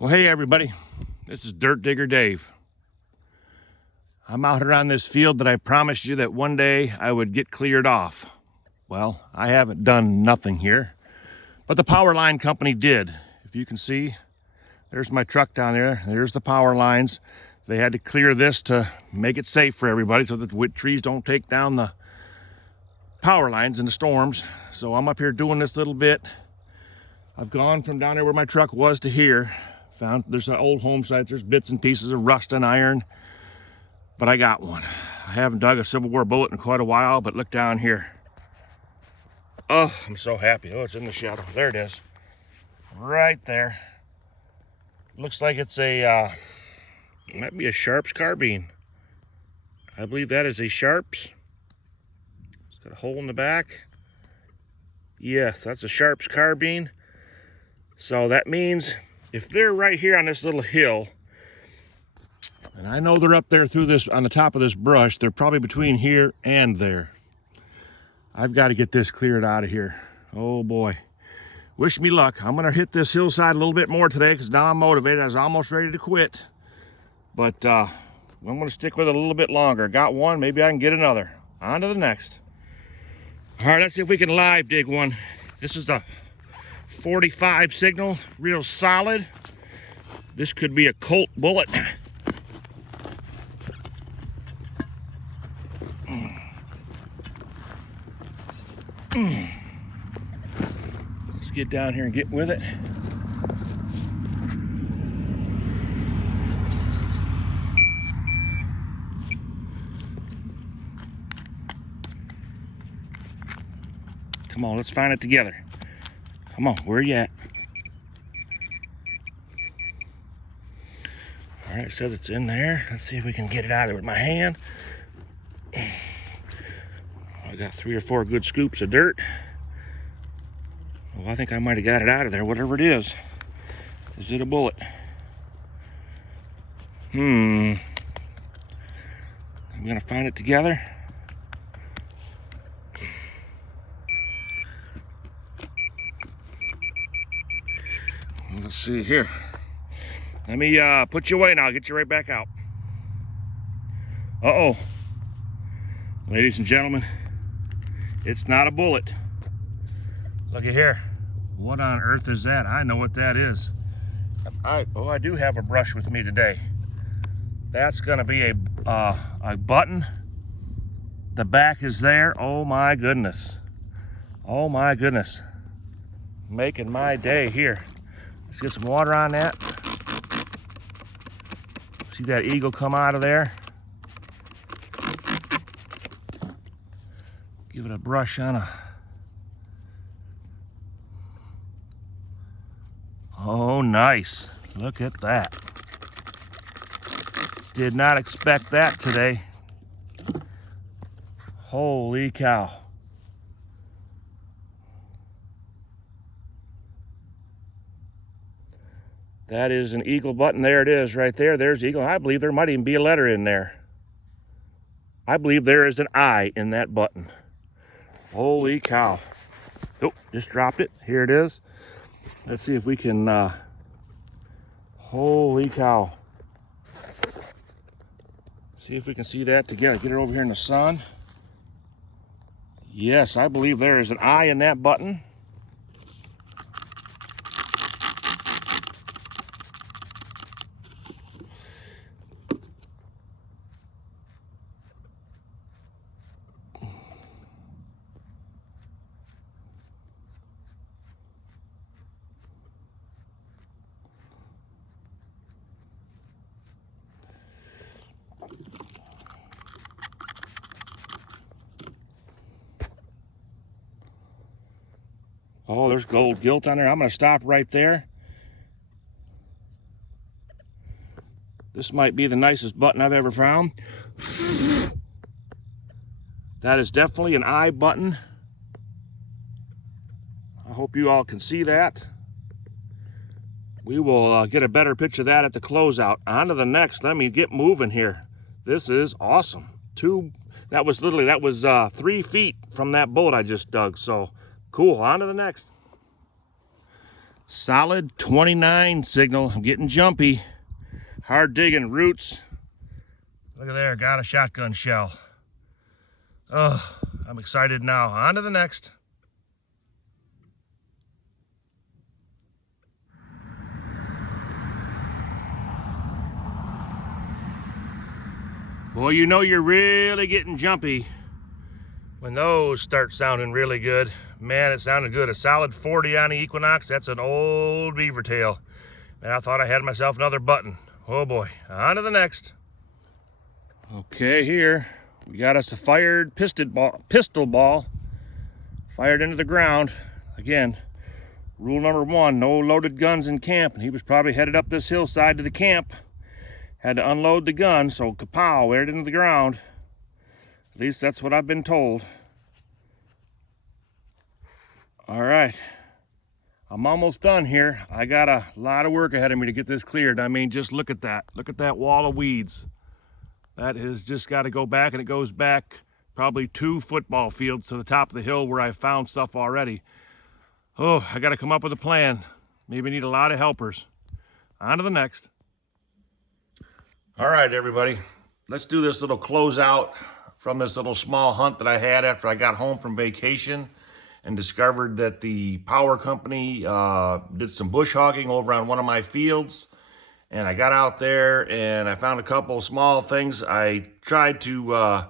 Well, hey everybody, this is Dirt Digger Dave. I'm out here on this field that I promised you that one day I would get cleared off. Well, I haven't done nothing here, but the power line company did. If you can see, there's my truck down there. There's the power lines. They had to clear this to make it safe for everybody so that the trees don't take down the power lines in the storms. So I'm up here doing this little bit. I've gone from down there where my truck was to here. Found there's an old home site. There's bits and pieces of rust and iron, but I got one. I haven't dug a Civil War bullet in quite a while, but look down here. Oh, I'm so happy. Oh, it's in the shadow. There it is. Right there. Looks like it's a, it might be a Sharps carbine. I believe that is a Sharps. It's got a hole in the back. Yes, that's a Sharps carbine. So that means if they're right here on this little hill, and I know they're up there through this, on the top of this brush, they're probably between here and there. I've got to get this cleared out of here. Oh boy. Wish me luck. I'm going to hit this hillside a little bit more today because now I'm motivated. I was almost ready to quit. But I'm going to stick with it a little bit longer. Got one, maybe I can get another. On to the next. All right, let's see if we can live dig one. This is the 45 signal, real solid. This could be a Colt bullet. Let's get down here and get with it. Come on, let's find it together. Come on, where are you at? All right, it says it's in there. Let's see if we can get it out of there with my hand. I got 3 or 4 good scoops of dirt. Well, I think I might have got it out of there, whatever it is. Is it a bullet? I'm gonna find it together. Let's see here. Let me put you away now. I'll get you right back out. Uh-oh. Ladies and gentlemen, it's not a bullet. Look at here. What on earth is that? I know what that is. I do have a brush with me today. That's gonna be a button. The back is there. Oh my goodness. Oh my goodness. Making my day here. Let's get some water on that. See that eagle come out of there? Give it a brush on a... Oh, nice. Look at that. Did not expect that today. Holy cow. That is an eagle button. There it is right there. There's eagle. I believe there might even be a letter in there. I believe there is an I in that button. Holy cow. Oh, just dropped it. Here it is. Let's see if we can, holy cow. See if we can see that together. Get her over here in the sun. Yes, I believe there is an I in that button. Oh, there's gold gilt on there. I'm going to stop right there. This might be the nicest button I've ever found. That is definitely an I button. I hope you all can see that. We will get a better picture of that at the closeout. On to the next. Let me get moving here. This is awesome. That was 3 feet from that bullet I just dug. So cool. On to the next. Solid 29 signal. I'm getting jumpy. Hard digging roots. Look at there, got a shotgun shell. Oh, I'm excited now. On to the next. Well, you know you're really getting jumpy when those start sounding really good. Man, it sounded good. A solid 40 on the Equinox. That's an old beaver tail. And I thought I had myself another button. Oh boy, on to the next. Okay, here we got us a fired pistol ball fired into the ground. Again, rule number 1, no loaded guns in camp. And he was probably headed up this hillside to the camp. Had to unload the gun, so kapow, aired into the ground. At least that's what I've been told. All right, I'm almost done here. I got a lot of work ahead of me to get this cleared. I mean, just look at that. Look at that wall of weeds. That has just got to go back, and it goes back probably 2 football fields to the top of the hill where I found stuff already. Oh, I got to come up with a plan. Maybe need a lot of helpers. On to the next. All right, everybody. Let's do this little closeout from this little small hunt that I had after I got home from vacation and discovered that the power company did some bush hogging over on one of my fields. And I got out there and I found a couple small things. I tried to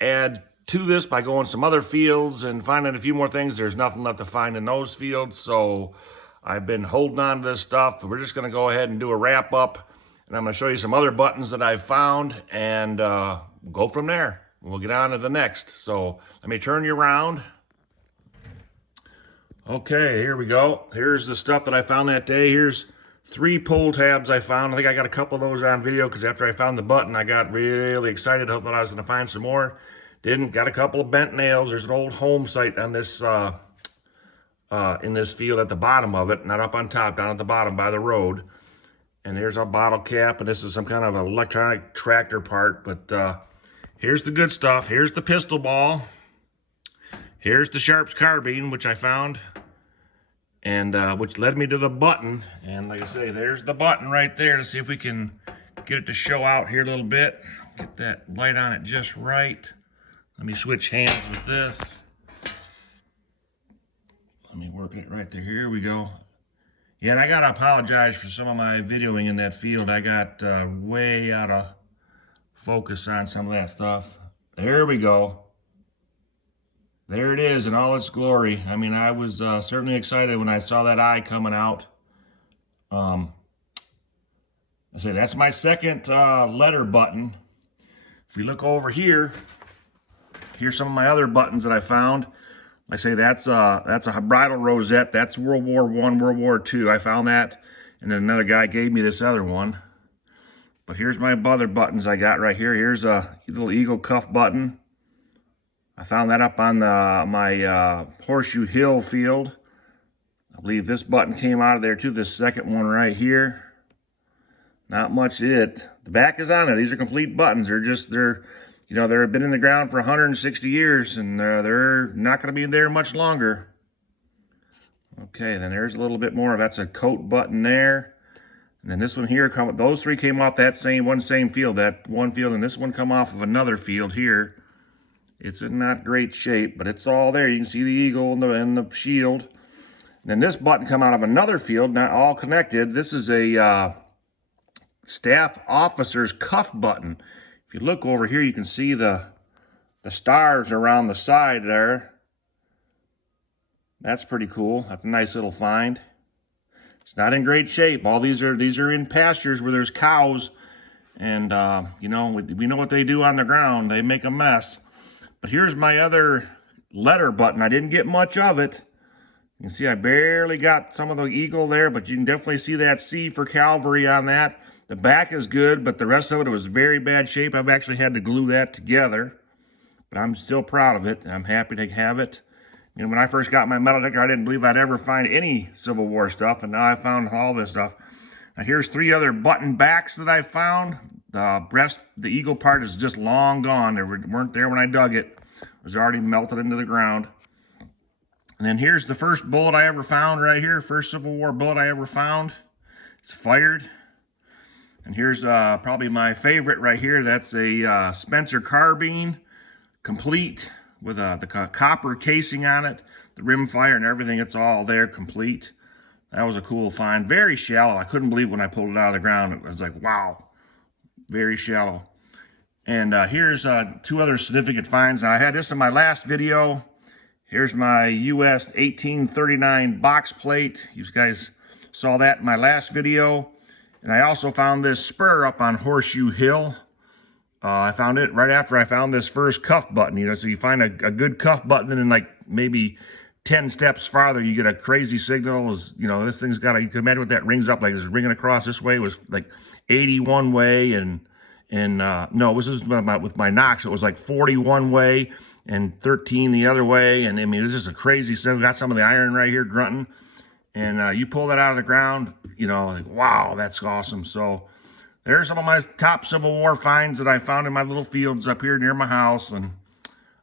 add to this by going some other fields and finding a few more things. There's nothing left to find in those fields, so I've been holding on to this stuff. We're just gonna go ahead and do a wrap up, and I'm gonna show you some other buttons that I've found and go from there. We'll get on to the next. So let me turn you around. Okay, here we go. Here's the stuff that I found that day. Here's 3 pull tabs I found. I think I got a couple of those on video because after I found the button, I got really excited. I thought I was going to find some more. Didn't. Got a couple of bent nails. There's an old home site on this in this field at the bottom of it, not up on top, down at the bottom by the road. And there's a bottle cap, and this is some kind of electronic tractor part. But here's the good stuff. Here's the pistol ball. Here's the Sharps carbine, which I found, and which led me to the button. And like I say, there's the button right there. To see if we can get it to show out here a little bit. Get that light on it just right. Let me switch hands with this. Let me work it right there. Here we go. Yeah, and I gotta apologize for some of my videoing in that field. I got way out of focus on some of that stuff. There we go. There it is in all its glory. I mean, I was certainly excited when I saw that eye coming out. I say that's my second letter button. If we look over here, here's some of my other buttons that I found. I say that's a bridle rosette. That's World War I, World War II. I found that, and then another guy gave me this other one. But here's my other buttons I got right here. Here's a little eagle cuff button. I found that up on my Horseshoe Hill field. I believe this button came out of there too, this second one right here. Not much it. The back is on it. These are complete buttons. You know, they've been in the ground for 160 years, and they're not going to be there much longer. Okay, then there's a little bit more. That's a coat button there. And then this one here, those 3 came off that same field, that one field, and this one come off of another field here. It's in not great shape, but it's all there. You can see the eagle and the shield. And then this button come out of another field, not all connected. This is a staff officer's cuff button. If you look over here, you can see the stars around the side there. That's pretty cool. That's a nice little find. It's not in great shape. All these are in pastures where there's cows, and you know, we know what they do on the ground. They make a mess. But here's my other letter button. I didn't get much of it. You can see I barely got some of the eagle there, but you can definitely see that C for cavalry on that. The back is good, but the rest of it was very bad shape. I've actually had to glue that together, but I'm still proud of it. I'm happy to have it. You know, when I first got my metal detector, I didn't believe I'd ever find any Civil War stuff, and now I found all this stuff. Now here's 3 other button backs that I found. The eagle part is just long gone. They weren't there when I dug it. It was already melted into the ground. And then here's the first bullet I ever found right here. First Civil War bullet I ever found. It's fired. And here's probably my favorite right here. That's a Spencer carbine, complete with the copper casing on it, the rimfire and everything. It's all there, complete. That was a cool find. Very shallow. I couldn't believe when I pulled it out of the ground. It was like, wow, very shallow. And here's two other significant finds. Now, I had this in my last video. Here's my US 1839 box plate. You guys saw that in my last video. And I also found this spur up on Horseshoe Hill. I found it right after I found this first cuff button. You know, so you find a good cuff button, and like maybe 10 steps farther, you get a crazy signal. You know, this thing's got you can imagine what that rings up like. It's ringing across this way. It was like 81 way, and no, it was just with my Knox. It was like 41 way and 13 the other way. And I mean, it was just a crazy signal. Got some of the iron right here grunting. And you pull that out of the ground, you know, like, wow, that's awesome. So there's some of my top Civil War finds that I found in my little fields up here near my house. And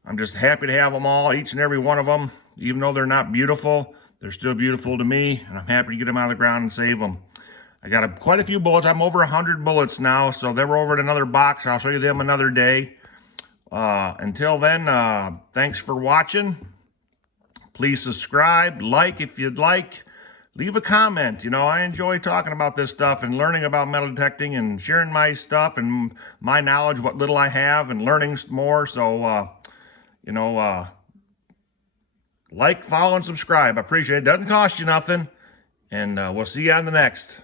I'm just happy to have them all, each and every one of them. Even though they're not beautiful, they're still beautiful to me. And I'm happy to get them out of the ground and save them. I got quite a few bullets. I'm over 100 bullets now. So they were over at another box. I'll show you them another day. Until then, thanks for watching. Please subscribe, like if you'd like. Leave a comment. You know, I enjoy talking about this stuff and learning about metal detecting and sharing my stuff and my knowledge, what little I have, and learning more. So, you know, like, follow, and subscribe. I appreciate it. Doesn't cost you nothing. And we'll see you on the next.